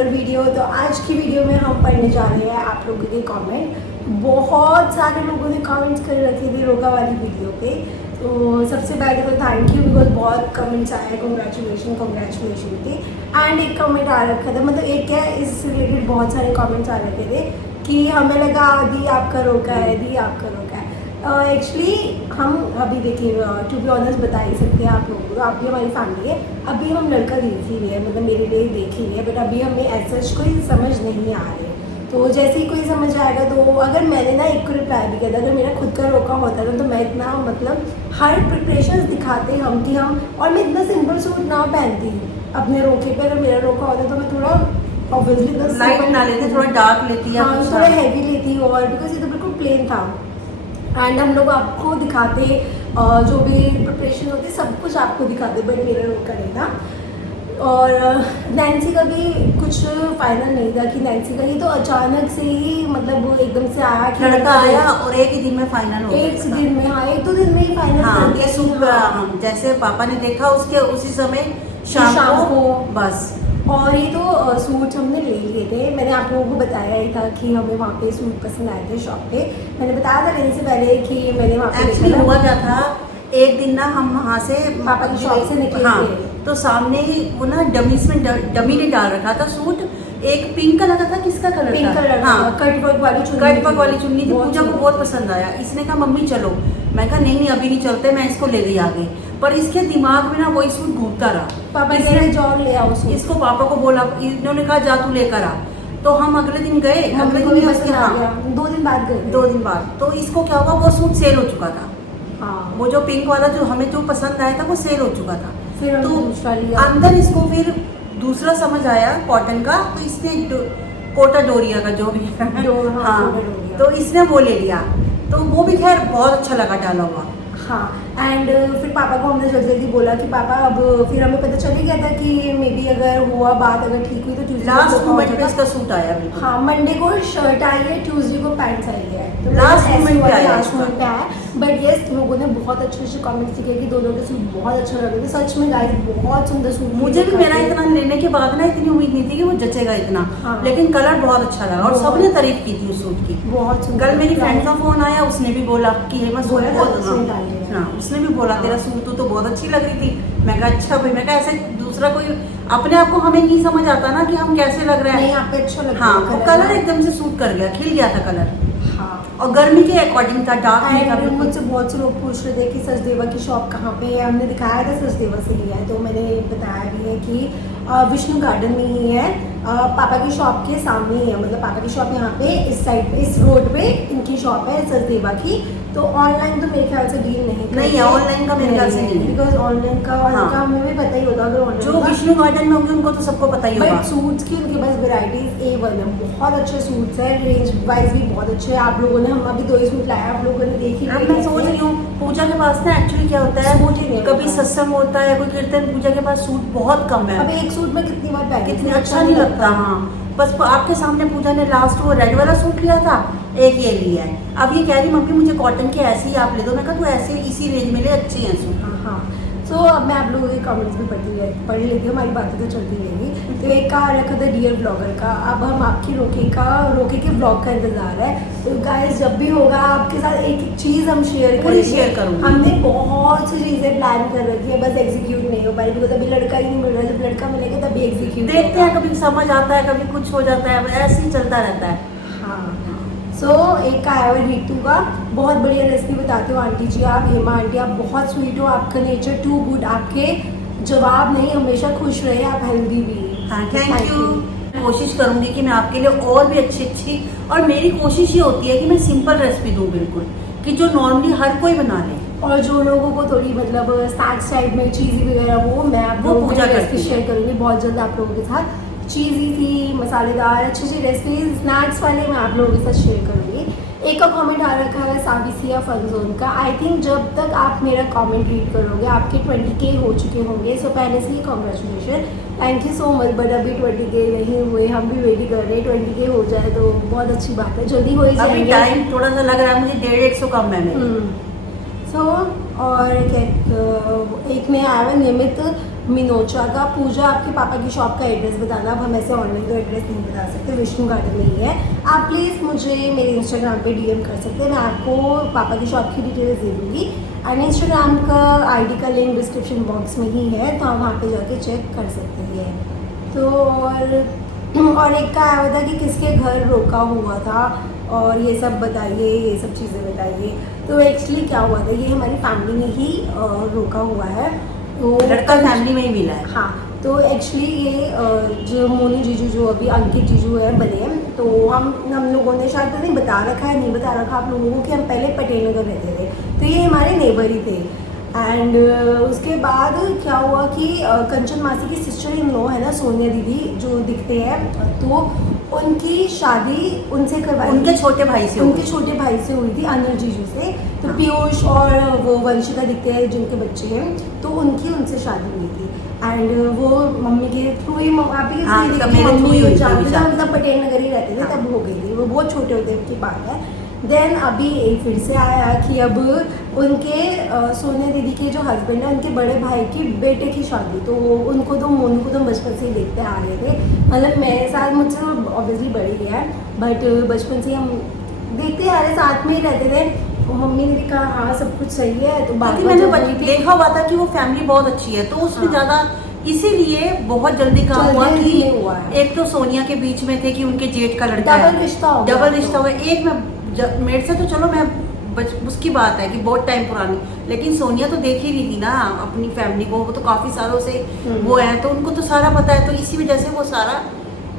Regular video. तो आज की वीडियो में हम पढ़ने जा रहे हैं आप लोगों के कमेंट। बहुत सारे लोगों ने कमेंट्स कर रखे थे रोका वाली वीडियो पे। तो सबसे पहले तो थैंक यू, बिकॉज बहुत कमेंट्स आए, कॉन्ग्रेचुलेशन थे। एंड एक कमेंट आ रखा था, मतलब एक है, इससे रिलेटेड बहुत सारे कमेंट्स आ रखे थे कि हमें लगा दी आपका रोका है, दी आपका रोका है। एक्चुअली हम अभी देखिए, टू बी ऑनेस्ट बता ही सकते हैं आप लोगों को, आप भी हमारी फैमिली है। अभी हम लड़का देख ही रहे हैं, मतलब मेरे लिए देख ही रहे हैं, बट अभी हमें ऐसा कोई समझ नहीं आ रही है। तो जैसे ही कोई समझ आएगा, तो अगर मैंने ना एक को रिप्लाई भी किया था, अगर मेरा खुद का रोका होता था तो मैं इतना मतलब हर प्रिपरेशन दिखाते हम कि हम, और मैं इतना सिंपल सूट ना पहनती अपने रोके पे। अगर मेरा रोका होता तो मैं थोड़ा ऑब्वियसली लाइट ना लेती, थोड़ा डार्क लेती, हाँ थोड़ा हैवी लेती, और बिकॉज ये तो बिल्कुल प्लेन था। एंड हम लोग आपको दिखाते जो भी प्रिपरेशन होती सब कुछ आपको दिखाते, बट मेरा रोका नहीं था। और नैन्सी का भी कुछ फाइनल नहीं था कि नैन्सी का, ये तो अचानक से ही मतलब वो एकदम से आया कि लड़का आया और एक ही दिन में फाइनल हो गया। एक दिन में, हाँ एक दो दिन में ही फाइनल कर दिया। सूट जैसे पापा ने देखा उसके उसी समय शाम को बस। और ये तो सूट हमने ले लिए थे, मैंने आप लोगों को बताया ही था कि हमें वहाँ पे सूट पसंद आए थे शॉप पे। मैंने बताया था लेने से पहले कि मैंने वहाँ पे एक्चुअली हुआ क्या था, एक दिन ना हम वहाँ से पापा की शॉप से निकले थे, तो सामने ही वो ना डमी ने डाल रखा था सूट। एक पिंक कलर का था, किसका कलर था? पिंक कलर, हाँ कट वर्क वाली चुन्नी थी। पूजा को बहुत पसंद आया, इसने कहा मम्मी चलो। मैं कहा नहीं अभी नहीं चलते, मैं इसको ले गई आगे। पर इसके दिमाग में ना वही सूट घूमता रहा। पापा ने जॉब ले आओ, इसको पापा को बोला, इन्होंने कहा जा तू लेकर आ। तो हम अगले दिन गए, अगले दिन पसंद आ गया, 2 दिन बाद गए, 2 दिन बाद। तो इसको क्या हुआ, वो सूट सेल हो चुका था। हाँ वो जो पिंक वाला जो हमें जो पसंद आया था वो सेल हो चुका था। फिर तो दूसरा लिया। अंदर इसको फिर दूसरा समझ आया कॉटन का, तो इसने कोटा डोरिया का जो भी है हाँ, तो इसने वो ले लिया। तो वो भी खैर बहुत अच्छा लगा डाला हुआ। हाँ एंड फिर पापा को हमने जल्दी जल्दी बोला कि पापा अब, फिर हमें पता चल ही गया था कि मे बी अगर हुआ बात, अगर ठीक हुई तो ट्यूसडे लास्ट मोमेंट पे इसका सूट आया। हाँ मंडे को शर्ट आई है, ट्यूसडे को पैंट्स आई है, तो लास्ट मोमेंट पे आया। बट यस लोगों ने बहुत अच्छे अच्छे कमेंट्स किए कि दोनों के सूट बहुत अच्छा लग रहे थे। सच में गाइस बहुत सुंदर सूट। मुझे भी मेरा इतना लेने के बाद ना इतनी उम्मीद नहीं थी कि वो जचेगा इतना, लेकिन कलर बहुत अच्छा लगा और सबने तारीफ की थी उस सूट की। बहुत सुंदर। कल मेरी फ्रेंड का फोन आया, उसने भी बोला कि हेमा सूट हाँ, उसने भी बोला तेरा सूट तो बहुत अच्छी लग रही थी। मैं कहा अच्छा भाई, मैं कहा ऐसे दूसरा कोई अपने आप को हमें नहीं समझ आता ना कि हम कैसे लग रहे हैं। नहीं आप पे अच्छा लग रहा है। हाँ कलर एकदम से सूट कर गया, खिल गया था कलर। और गर्मी के अकॉर्डिंग था, डार्क नहीं था। मुझसे बहुत से लोग पूछ रहे थे कि सचदेवा की शॉप कहाँ पे है। हमने दिखाया था सचदेवा से लिया है, तो मैंने बताया भी है कि विष्णु गार्डन में ही है, पापा की शॉप के सामने ही है। मतलब पापा की शॉप यहाँ पे इस साइड पे, इस रोड पे इनकी शॉप है सचदेवा की। तो ऑनलाइन तो मेरे ख्याल से डील नहीं है, ऑनलाइन का मेरे ख्याल से नहीं है, बिकॉज ऑनलाइन का हमें भी पता ही होगा। अगर जो विष्णु गार्डन में होंगे उनको तो सबको पता ही होगा। बट सूट्स की उनके पास वेराइटीज A1 है, बहुत अच्छे सूट्स हैं, रेंज वाइज भी बहुत अच्छे हैं। आप लोगों ने, हम अभी 2 ही सूट लाया, आप लोगों ने देखी। अब मैं सोच रही हूँ पूजा के पास ना एक्चुअली क्या होता है, कभी सत्संग होता है, कोई कीर्तन, पूजा के पास सूट बहुत कम है। अब एक सूट में कितनी बार पहने, कितनी अच्छा नहीं लगता। हाँ बस आपके सामने पूजा ने लास्ट वो रेड वाला सूट लिया था, एक ये लिया है। अब ये कह रही मम्मी मुझे कॉटन के ऐसे ही आप ले दो। मैं कहा तू ऐसे इसी रेंज में ले, अच्छे हैं सूट। हाँ सो अब मैं आप लोगों के कमेंट्स भी पढ़ लेती हूँ, हमारी बातें तो चलती रहेंगी। तो एक कहा रखा था डियर ब्लॉगर का, अब हम आपकी रोके के ब्लॉग का इंतजार है। तो गाइस जब भी होगा आपके साथ एक एक चीज़ हम शेयर करूँगी। हमने बहुत सी चीज़ें प्लान कर रखी है, बस एग्जीक्यूट नहीं हो पाई बिकॉज अभी लड़का ही नहीं मिल रहा। जब लड़का मिलेगा तभी एग्जीक्यूट देखते हैं, कभी समझ आता है, कभी कुछ हो जाता है, ऐसे ही चलता रहता है। हाँ सो एक का आया हुआ रीतू का, बहुत बढ़िया रेसिपी बताते हो आंटी जी आप, हेमा आंटी आप बहुत स्वीट हो, आपका नेचर टू गुड, आपके जवाब नहीं हमेशा खुश रहे, आप हेल्दी भी। हाँ थैंक यू। कोशिश करूंगी कि मैं आपके लिए और भी अच्छी और मेरी कोशिश ये होती है कि मैं सिंपल रेसिपी दूँ बिल्कुल, कि जो नॉर्मली हर कोई बना ले। और जो लोगों को थोड़ी मतलब स्नैक्स टाइप में चीज़ी वगैरह वो मैं आप लोगों को रेसिपी शेयर करूँगी बहुत जल्द आप लोगों के साथ। चीज़ी थी, मसालेदार अच्छी रेसिपीज स्नैक्स वाले मैं आप लोगों के साथ शेयर करूँगी। एक का कमेंट आ रखा है साबिसिया फन जोन का। आई थिंक जब तक आप मेरा कमेंट रीड करोगे आपके 20K हो चुके होंगे, सो पहले से ही congratulation, thank you so much. But अभी 20K नहीं हुए, हम भी वेट कर रहे हैं 20K हो जाए तो बहुत अच्छी बात है, जल्दी हो ही जाएंगे। अभी टाइम थोड़ा सा लग रहा है मुझे, 150 कम है। सो और एक में आया हुआ नियमित मिनोचा का। पूजा आपके पापा की शॉप का एड्रेस बताना, अब हम ऐसे ऑनलाइन तो एड्रेस नहीं बता सकते, विष्णु गार्डन में ही है। आप प्लीज़ मुझे मेरे इंस्टाग्राम पे डीएम कर सकते हैं, मैं आपको पापा की शॉप की डिटेल्स दे दूँगी। एंड इंस्टाग्राम का आईडी का लिंक डिस्क्रिप्शन बॉक्स में ही है, तो आप वहाँ पे जाके चेक कर सकते हैं। तो और एक का आया हुआ था कि किसके घर रोका हुआ था और ये सब बताइए, ये सब चीज़ें बताइए। तो एक्चुअली क्या हुआ था, ये हमारी फैमिली में ही रोका हुआ है। तो लड़का फैमिली में ही मिला है। हाँ, तो एक्चुअली ये जो मोनी जीजू, जो अभी अंकित जीजू है बने हैं, तो हम लोगों ने शायद तो नहीं बता रखा है, नहीं बता रखा आप लोगों को कि हम पहले पटेल नगर रहते थे, तो ये हमारे नेबर ही थे। एंड उसके बाद क्या हुआ कि कंचन मासी की सिस्टर इन लॉ है ना, सोनिया दीदी जो दिखते हैं, तो उनकी शादी उनसे करवाई, उनके छोटे भाई से उनके छोटे भाई से हुई थी, अनिल जीजू से। तो हाँ। पीयूष और वो वंशिका दिखते हैं जिनके बच्चे हैं, तो उनकी उनसे शादी हुई थी। एंड वो मम्मी के थ्रू ही, आप ही हाँ, तब मेरे through ही हुई थी जानते थे, शादी। हम तब पटेल नगर ही रहते थे, हाँ। तब हो गई थी, वो बहुत छोटे होते की बात है। देन अभी फिर से आया कि अब उनके सोनिया दीदी के जो हस्बैंड है, उनके बड़े भाई की बेटे की शादी, तो उनको तो मोनू को तो बचपन से ही देखते आ रहे थे, मतलब मेरे साथ, मुझसे ऑब्वियसली बड़ी ही है, बट बचपन से हम देखते आ रहे, साथ में ही रहते थे। और मम्मी ने भी कहा हाँ सब कुछ सही है, तो क्योंकि मैंने देखा हुआ था कि वो फैमिली बहुत अच्छी है, तो उसमें हाँ। ज्यादा इसीलिए बहुत जल्दी काम हुआ जल्दी कि हुआ है। एक तो सोनिया के बीच में थे कि उनके जेठ का लड़का डबल है, रिश्ता हो गया। डबल रिश्ता हो गया। एक मेरे से तो चलो मैं उसकी बात है कि बहुत टाइम पुरानी, लेकिन सोनिया तो देख ही रही थी ना अपनी फैमिली को, वो तो काफी सालों से वो है, तो उनको तो सारा पता है, तो इसी वजह से वो सारा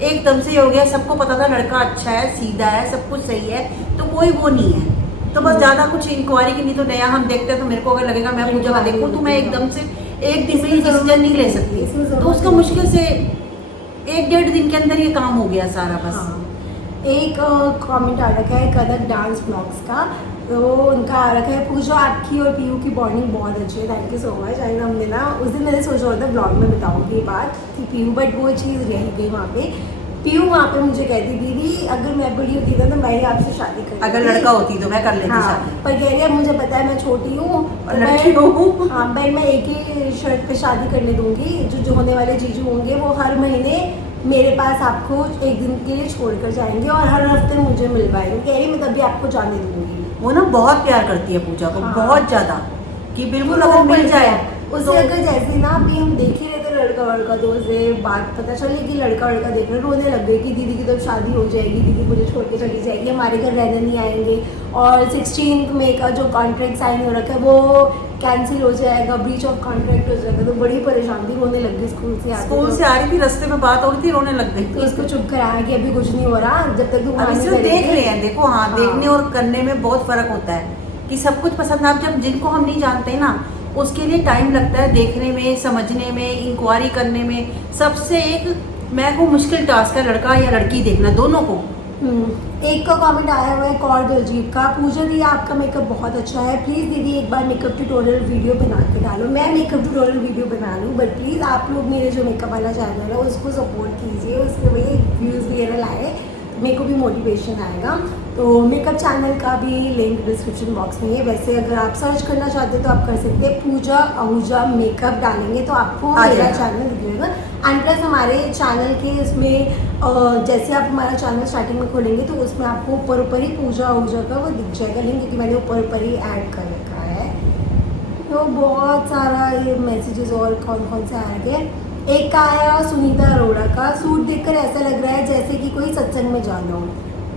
एकदम से हो गया। सबको पता था लड़का अच्छा है, सीधा है, सब कुछ सही है, तो कोई वो नहीं है। तो बस ज्यादा कुछ इंक्वायरी की नहीं, तो नया हम देखते हैं तो मेरे को अगर लगेगा मैं पूजा का देखूं, तो मैं एकदम से एक दिन में ये डिसीजन नहीं ले सकती, तो उसका मुश्किल से 1-1.5 दिन के अंदर ये काम हो गया सारा बस। हाँ। एक कमेंट आ रखा है कदक डांस ब्लॉग्स का, तो उनका आ रखा है पूजा आपकी और पीयू की बॉन्डिंग बहुत अच्छी है, thank you so much. And हमने ना उस दिन मैंने सोचा होता ब्लॉग में बताऊंगी ये बात कि पीयू, बट वो चीज़ रह गई वहाँ पे। पीयू वहाँ पे मुझे कहती दीदी अगर मैं बड़ी होती ना तो मैं ही आपसे शादी कर, अगर लड़का होती तो मैं कर लेती हाँ, शादी। पर कह रही है मुझे पता है मैं छोटी हूँ और लड़की हूँ। हाँ, मैं एक ही शर्ट पे शादी करने दूंगी, जो होने वाले जीजू होंगे वो हर महीने मेरे पास आपको एक दिन के लिए छोड़कर जाएंगे और हर हफ्ते मुझे मिलवाएंगे। कह रही मैं तभी आपको जाने दूंगी। वो ना बहुत प्यार करती है पूजा को, हाँ। बहुत ज्यादा, कि बिल्कुल वो अगर मिल जाए उसे तो अगर जैसे ना अभी हम देख ही रहे थे लड़का वड़का, तो उसे बात पता चली कि लड़का वड़का देख रहे, रोने लग गई कि दीदी की तो शादी हो जाएगी, दीदी मुझे छोड़ के चली जाएगी, हमारे घर रहने नहीं आएंगे, और 16 मई का जो कॉन्ट्रैक्ट साइन हो रखा है वो कैंसिल हो जाएगा, ब्रीच ऑफ कॉन्ट्रैक्ट हो जाएगा। तो बड़ी परेशान थी, रोने लग गई स्कूल से आ रही थी, रास्ते में बात हो रही थी, रोने लग गई। तो उसको चुप कराया कि अभी कुछ नहीं हो रहा, जब तक तुम अभी आने सिर्फ करेंगे। देख रहे हैं, देखो हाँ, हाँ। देखने और करने में बहुत फर्क होता है कि सब कुछ पसंद, आप जब जिनको हम नहीं जानते ना उसके लिए टाइम लगता है देखने में, समझने में, इंक्वायरी करने में। सबसे एक मैं को मुश्किल टास्क है लड़का या लड़की देखना, दोनों को। एक का कमेंट आया हुआ है कॉल दिलजीत का, पूजा दी आपका मेकअप बहुत अच्छा है, प्लीज़ दीदी एक बार मेकअप ट्यूटोरियल वीडियो बना के डालो। मैं मेकअप ट्यूटोरियल वीडियो बना लूँ, बट प्लीज़ आप लोग मेरे जो मेकअप वाला चैनल है उसको सपोर्ट कीजिए, उसके वही व्यूज़ वगैरह लाए, मेरे को भी मोटिवेशन आएगा। तो मेकअप चैनल का भी लिंक डिस्क्रिप्शन बॉक्स में है। वैसे अगर आप सर्च करना चाहते हैं तो आप कर सकते हैं, पूजा आहूजा मेकअप डालेंगे तो आपको मेरा चैनल दिख जाएगा। एंड प्लस हमारे चैनल के इसमें जैसे आप हमारा चैनल स्टार्टिंग में खोलेंगे तो उसमें आपको ऊपर ही पूजा आहूजा का वो दिख जाएगा लिंक, क्योंकि मैंने ऊपर ही ऐड कर रखा है। तो बहुत सारा ये मैसेजेस और कौन कौन से आ गए। एक का आया सुनीता अरोड़ा का, सूट देखकर ऐसा लग रहा है जैसे कि कोई सत्संग में जाना हो।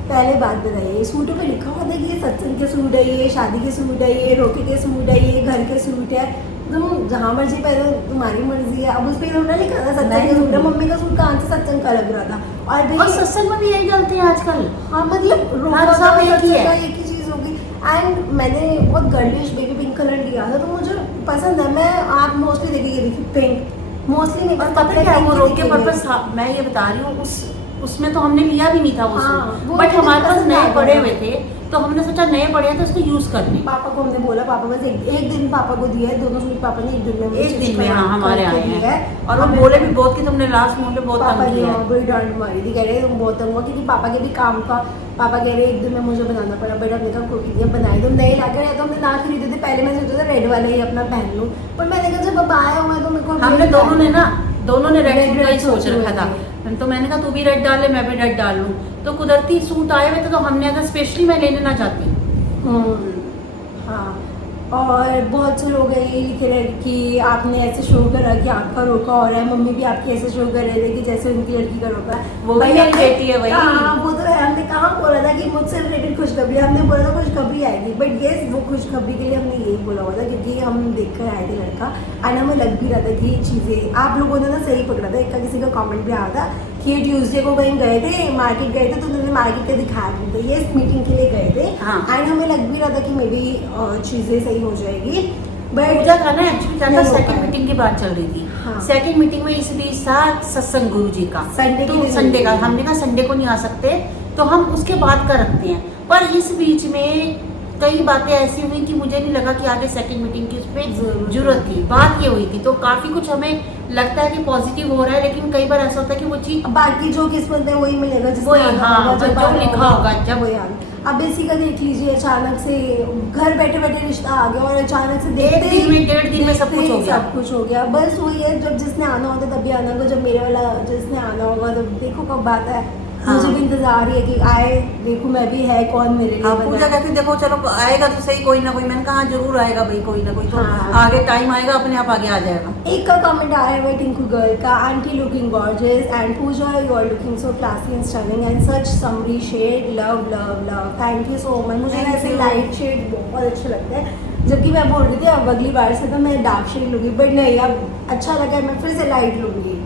पहले बात बताइए, सूटों पे लिखा हुआ था कि ये सत्संग के सूट है, ये शादी के सूट है, ये रोके के सूट है, ये घर के सूट है, तुम जहाँ मर्जी पहनो, तुम्हारी मर्जी है। अब उस पर उन्होंने लिखा था सत्संग का सूट है, मम्मी का सूट कहाँ से सत्संग का लग रहा था। और सत्संग में भी यही डालते हैं आजकल। हाँ, मतलब सब एक ही है, एक ही चीज़ होगी। एंड मैंने बहुत गर्लिश बेबी पिंक कलर लिया था, तो मुझे पसंद है। मैं आप मोस्टली देखिए पिंक, मोस्टली नहीं, और पता है क्या, वो रोके पर्पस, मैं ये बता रही हूँ, उसमें तो हमने लिया भी नहीं था वो हाँ, सूट, वो बट मुझे हमारे पास पसंद आ नए गया पड़े था। हुए थे तो हमने सोचा नए पड़े हैं तो उसको यूज कर लें। पापा को हमने बोला, पापा बस एक दिन पापा को दिया है, दोनों सूट पापा ने एक दिन में मुझे एक दिन stitch में करवा- हाँ हमारे करके आए दिया हैं है। और वो हमें- बोले भी बहुत कि तुमने लास्ट मोमेंट पे बहुत पापा तंग ने किया वहाँ है। बड़ी डांट मारी थी, कह रहे तुम बहुत तंग हुआ, क्योंकि पापा के भी काम का, पापा कह रहे एक दिन में मुझे बनाना पड़ा, बट हमने कहा कोई नहीं, बनाई तो नए ला कर, या तो हमने ना खरीदे थे पहले, मैं सोचा था रेड वाले ही अपना पहन लूँ, पर मैंने कहा जब अब आया हुआ है तो मेरे को हमने दोनों ने रेड Red सूट का ही red सोच सोचे रखा हुए था, तो मैंने कहा तू भी रेड डाल ले मैं भी रेड डाल लूँ, तो कुदरती सूट आए हुए थे तो हमने अगर स्पेशली मैं लेने ना चाहती। हाँ, और बहुत से लोग ये लिखे रहे कि आपने ऐसे शो करा कि आपका रोका हो रहा है, मम्मी भी आपकी ऐसे शो कर रहे थे कि जैसे उनकी लड़की का रोका है। वो भी भाई मेरी हमने बेटी है वही। हाँ, वो तो है, हमने कहाँ बोला था कि मुझसे रिलेटेड खुशखबरी, हमने बोला था खुशखबरी आएगी, बट ये वो खुशखबरी के लिए हमने यही बोला हुआ था क्योंकि हम देख कर आए थे लड़का, एंड हमें लग भी रहा था कि ये चीज़ें आप लोगों ने ना सही पकड़ा था। एक का किसी का कमेंट भी आया था कि ये ट्यूसडे को कहीं गए थे, मार्केट गए थे, तो उन्होंने मार्केट का दिखाया नहीं था, ये इस मीटिंग के लिए गए थे, हाँ। एंड हमें लग भी रहा था कि मे बी चीज़ें सही हो जाएगी, बट पूजा का ना एक्चुअली क्या था, नहीं हो सेकंड पाया। मीटिंग की बात चल रही थी। हाँ। सेकंड मीटिंग में इस बीच था सत्संग गुरु जी का, संडे तो संडे का हमने कहा संडे को नहीं आ सकते तो हम उसके बाद का रखते हैं, पर इस बीच में कई बातें ऐसी हुई कि मुझे नहीं लगा कि आगे सेकंड मीटिंग की उस पर जरूरत थी। बात ये हुई थी तो काफी कुछ हमें लगता है कि पॉजिटिव हो रहा है, लेकिन कई बार ऐसा होता है कि वो चीज बाकी जो किस्मत में वही मिलेगा, जिसमें वही, आना हाँ, होगा, जब जो आना लिखा होगा, जब- वही आना। अब इसी का देख लीजिए, अचानक से घर बैठे बैठे रिश्ता आ गया और अचानक से एक दिन में, डेढ़ दिन में सब देखते कुछ हो ही गया। सब कुछ हो गया। बस वही है, जब जिसने आना होता है तभी आना होगा, जब मेरे वाला जिसने आना होगा तब देखो कब बात है। हाँ। मुझे भी इंतजार है कि आए, देखो मैं भी है कौन मेरे लिए हाँ, बना पूजा है। कहती देखो चलो आएगा तो सही कोई ना कोई, मैंने कहा हाँ, जरूर आएगा भाई कोई ना कोई, तो हाँ। आगे टाइम आएगा अपने आप आगे आ जाएगा। एक का कमेंट आया है टिंकू गर्ल का, aunty looking gorgeous and Pooja you are looking so classy and stunning and such summery shade, love love love, thank you so much. मुझे ना Thank ऐसे you. लाइट शेड बहुत अच्छे लगते हैं, जबकि मैं बोल रही थी अब अगली बार से तो मैं डार्क शेड लूँगी, बट नहीं, अब अच्छा लगा, मैं फिर से लाइट लूँगी।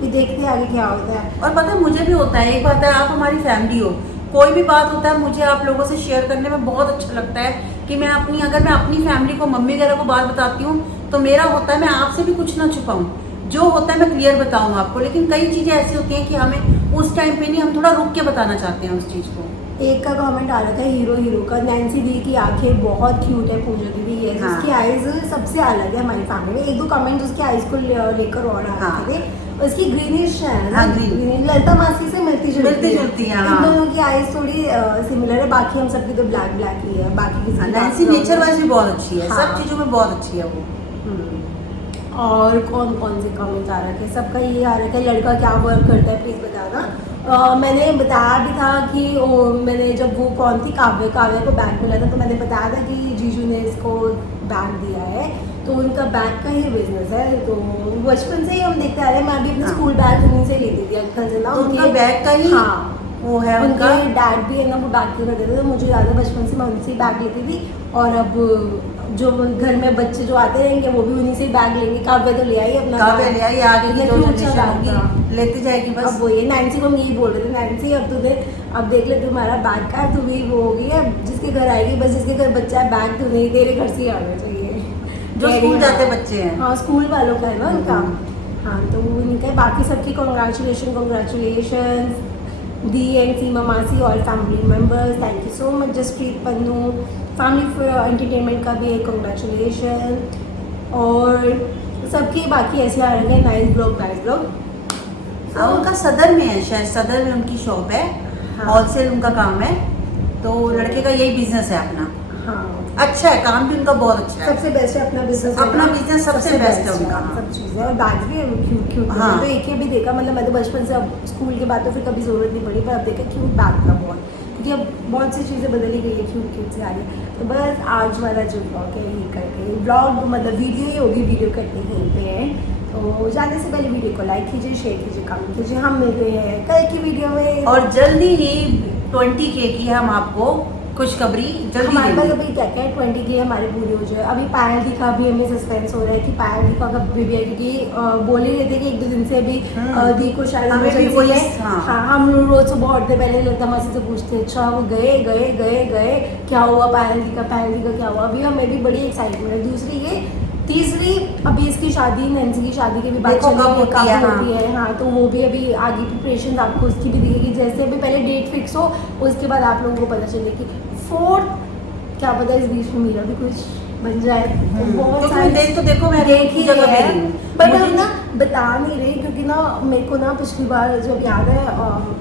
भी देखते हैं आगे क्या होता है। और पता है मुझे भी होता है, एक बात है आप हमारी फैमिली हो, कोई भी बात होता है मुझे आप लोगों से शेयर करने में बहुत अच्छा लगता है कि मैं अगर मैं अपनी फैमिली को, मम्मी वगैरह को बात बताती हूँ तो मेरा होता है मैं आपसे भी कुछ ना छुपाऊं, जो होता है मैं क्लियर बताऊं आपको, लेकिन कई चीजें ऐसी होती हैं कि हमें उस टाइम पे नहीं, हम थोड़ा रुक के बताना चाहते हैं उस चीज को। एक का कमेंट आ रहा था हीरो का, नैन्सी दी की आंखें बहुत क्यूट है पूजा दीदी, ये हाँ। उसकी आईज सबसे अलग है हमारी फैमिली में। एक दो कमेंट उसकी आईज को लेकर और आ हाँ। रहे थे, उसकी ग्रीनिश है ना, हाँ, green। ललिता मासी से मिलती जुलती है, इन हाँ। दोनों की आईज थोड़ी सिमिलर है, बाकी हम सबकी तो ब्लैक ब्लैक ही है, बाकी किसी की नैन्सी dark नेचर brown है। वाइज भी बहुत अच्छी है, हाँ। सब चीजों में बहुत अच्छी है वो। और कौन कौन से कमेंट आ रखे, सबका ये आ रखा है लड़का क्या वर्क करता है प्लीज़ बताना। मैंने बताया भी था कि मैंने जब वो कौन थी काव्य को बैग मिला था, तो मैंने बताया था कि जीजू ने इसको बैग दिया है, तो उनका बैग का ही बिजनेस है, तो बचपन से ही हम देखते आ रहे हैं, मैं भी अपना हाँ। स्कूल बैग उन्हीं से लेती थी अंकल से ना, तो उनका उनके बैग का ही हाँ वो है उनके उनका। डैड भी है ना, वो बैग क्यों करते थे, तो मुझे याद है बचपन से मैं उनसे ही बैग लेती थी, और अब जो घर में बच्चे जो आते रहेंगे वो भी उन्हीं से ही बैग लेंगे। काव्य तो ले आई अपना काव्य बैग। ले आई, आगे की ये जो future जनरेशन बैग था। होगी लेती जाएगी बस। अब वो ये नैन्सी को हम यही बोल रहे थे, नैन्सी अब तूने अब देख ले तुम्हारा बैग का तू भी वो होगी, अब जिसके घर आएगी बस, जिसके घर बच्चा है बैग तो नहीं, तेरे घर से ही आना चाहिए, जो स्कूल जाते बच्चे हैं। हाँ स्कूल वालों का है ना उनका। हाँ तो उनका बाकी सबकी कॉन्ग्रेचुलेशन दी एंड सीमा मासी और family members, thank you so much. Jaspreet Pannu family for entertainment का भी एक कॉन्ग्रेचुलेशन, और सबकी बाकी ऐसे आ रहे हैं नाइस ब्लॉग। हाँ, उनका सदर में है, शायद सदर में उनकी शॉप है, हाँ। होलसेल उनका काम है, तो लड़के का यही बिजनेस है अपना। हाँ अच्छा है, काम भी उनका बहुत अच्छा है। सबसे बेस्ट है अपना बिजनेस, अपना business सबसे best है उनका। सब चीज़ें, और बैग भी क्यूट क्यूट हाँ। तो एक ही भी देखा, मतलब मैं तो बचपन से, अब स्कूल के बाद तो फिर कभी ज़रूरत नहीं पड़ी, पर अब देखा क्यूट बैग था बहुत, क्योंकि अब बहुत सी चीज़ें बदली गई है, क्यूट से आ रही है। तो बस आज वाला जो ब्लॉग है यही करके, ब्लॉग मतलब वीडियो ही होगी, वीडियो करते यहीं पे है, तो जाने से पहले वीडियो को लाइक कीजिए, शेयर कीजिए, कमेंट कीजिए। हम मिलते हैं कल की वीडियो में, और जल्दी ही 20K की हम आपको खुशखबरी जल्दी हमारे पास देंगे। अभी क्या क्या है 20 की हमारी पूरी हो जाए। अभी पायल दी का भी हमें सस्पेंस हो रहा है कि पायल दी का कब बेबी आएगी, क्योंकि बोल ही रहे थे कि एक दो दिन से अभी दी को शायद हमें भी emergency वही, है। हाँ। हाँ हम रोज सुबह उठते पहले लता मासी से पूछते अच्छा वो गए क्या हुआ पायल दी का क्या हुआ। अभी हमें भी बड़ी एक्साइटमेंट है। दूसरी ये तीसरी, अभी इसकी शादी, नैन्सी की शादी की भी बात देखो चल कब रही है, होती कब है, हाँ। होती है। हाँ, तो वो भी अभी आगे प्रिपरेशन आपको उसकी भी दिखेगी। जैसे अभी पहले डेट फिक्स हो, उसके बाद आप लोगों को पता चलेगी। 4th, क्या पता इस बीच में मेरा भी कुछ बन जाए। तो बहुत क्योंकि सारी देख तो देखो मैं देख ही जगह है, पे नहीं हूँ। बट मुझे हम ना बता नहीं रहे, क्योंकि ना मेरे को ना पिछली बार जब याद है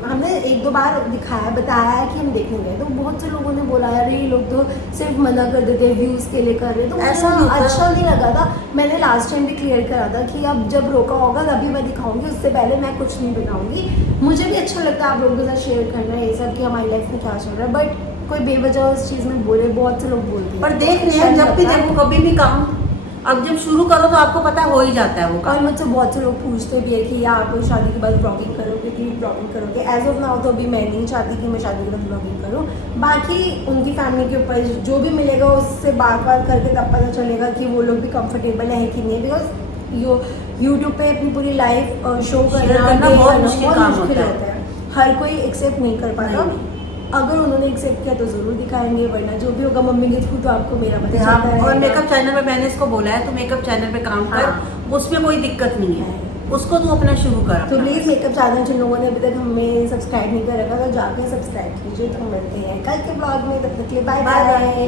हमने 1-2 बार दिखाया, बताया है कि हम देखने गए, तो बहुत से लोगों ने बोला यार ये लोग तो सिर्फ मना कर देते हैं, व्यूज़ के लिए कर रहे हैं। तो मुझे ऐसा ना नहीं होता। अच्छा नहीं लगा था। मैंने लास्ट टाइम भी क्लियर करा था कि अब जब रोका होगा तभी मैं दिखाऊंगी, उससे पहले मैं कुछ नहीं बनाऊंगी। मुझे भी अच्छा लगता है आप लोगों के साथ शेयर करना ये सब कि हमारी लाइफ में क्या चल रहा है, बट कोई बेवजह उस चीज़ में बोले, बहुत से लोग बोलते हैं। पर देख रहे अच्छा हैं नहीं जब भी लगता। देखो कभी भी काम, अब जब शुरू करो तो आपको पता हो ही जाता है वो और काम। मुझसे बहुत से लोग पूछते भी है कि या आप शादी के बाद ब्लॉगिंग करोगे कि ब्लॉगिंग करोगे। एज ऑफ नाउ तो अभी मैं नहीं चाहती कि मैं शादी के बाद ब्लॉगिंग करूँ। बाकी उनकी फैमिली के ऊपर जो भी मिलेगा उससे बात करके तब पता चलेगा कि वो लोग भी कंफर्टेबल है कि नहीं। बिकॉज यूट्यूब पे अपनी पूरी लाइफ शो शेयर करना करना बहुत मुश्किल काम मुश्किल होता है। होता है। हर कोई एक्सेप्ट नहीं कर पाता। नहीं। अगर उन्होंने एक्सेप्ट किया तो ज़रूर दिखाएंगे, वरना जो भी होगा मम्मी के थ्रू तो आपको मेरा पता हाँ, चलता और रहेगा। मेकअप चैनल पे मैंने इसको बोला है तो मेकअप चैनल पे काम कर, हाँ। उसमें कोई दिक्कत नहीं है, उसको तू अपना शुरू कर तो अपना। प्लीज़ मेकअप चैनल जिन लोगों ने अभी तक हमें सब्सक्राइब नहीं कर रखा तो जाकर सब्सक्राइब कीजिए। तो मिलते हैं कल के ब्लॉग में, तब तक के लिए बाय बाय बाय। बाय।